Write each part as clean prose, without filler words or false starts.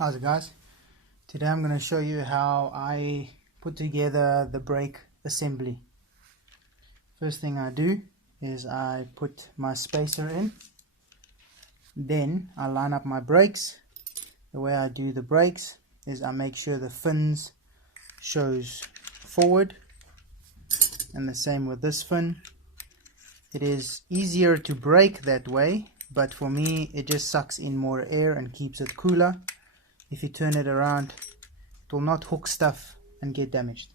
How's it, guys? Today I'm going to show you how I put together the brake assembly. First thing I do is I put my spacer in, then I line up my brakes. The way I do the brakes is I make sure the fins shows forward, and the same with this fin. It is easier to brake that way, but for me it just sucks in more air and keeps it cooler. If you turn it around, it will not hook stuff and get damaged.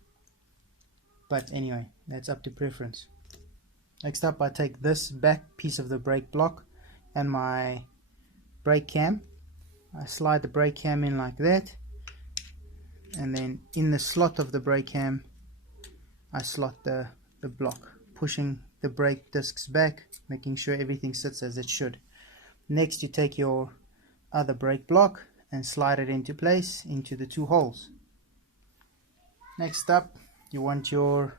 But anyway, that's up to preference. Next up, I take this back piece of the brake block and my brake cam. I slide the brake cam in like that, and then in the slot of the brake cam I slot the block, pushing the brake discs back, making sure everything sits as it should. Next, you take your other brake block and slide it into place into the two holes. Next up, you want your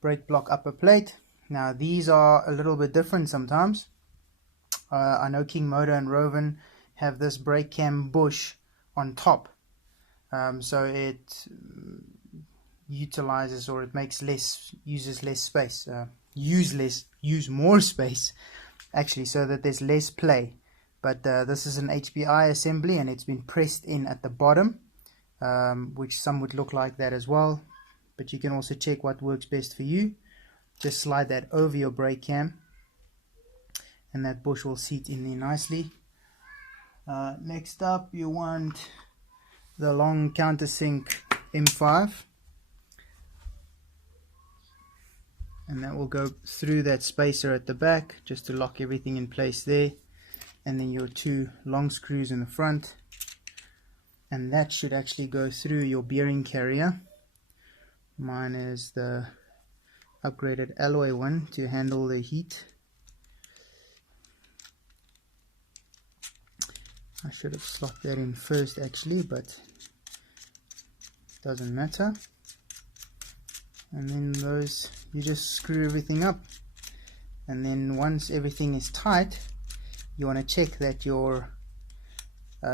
brake block upper plate. Now these are a little bit different sometimes. I know King Motor and Roven have this brake cam bush on top, so it utilizes, or it makes uses less space, use more space actually, so that there's less play. But this is an HPI assembly and it's been pressed in at the bottom, which some would look like that as well, but you can also check what works best for you. Just slide that over your brake cam and that bush will seat in there nicely. Next up, you want the long countersink M5, and that will go through that spacer at the back just to lock everything in place there, and then your two long screws in the front, and that should actually go through your bearing carrier. Mine is the upgraded alloy one to handle the heat. I should have slot that in first actually, but it doesn't matter. And then those, you just screw everything up, and then once everything is tight, you want to check that your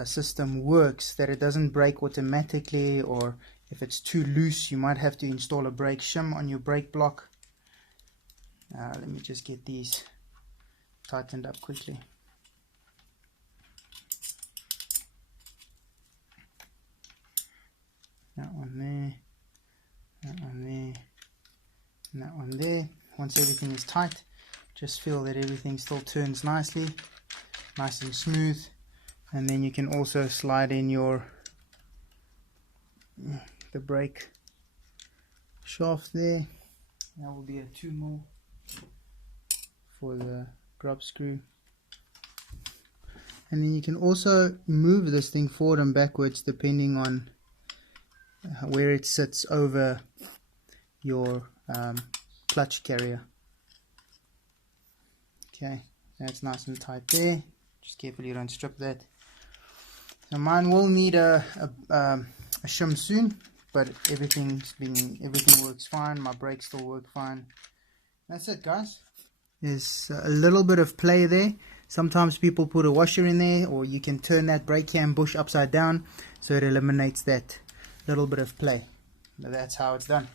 system works, that it doesn't break automatically, or if it's too loose you might have to install a brake shim on your brake block. Let me just get these tightened up quickly. That one there, that one there, and that one there. Once everything is tight, just feel that everything still turns nicely, nice and smooth. And then you can also slide in the brake shaft there. That will be a 2mm for the grub screw. And then you can also move this thing forward and backwards depending on where it sits over your clutch carrier. Okay, that's nice and tight there. Just carefully don't strip that. So mine will need a shim soon, but everything works fine. My brakes still work fine. That's it, guys. There's a little bit of play there. Sometimes people put a washer in there, or you can turn that brake cam bush upside down so it eliminates that little bit of play. But that's how it's done.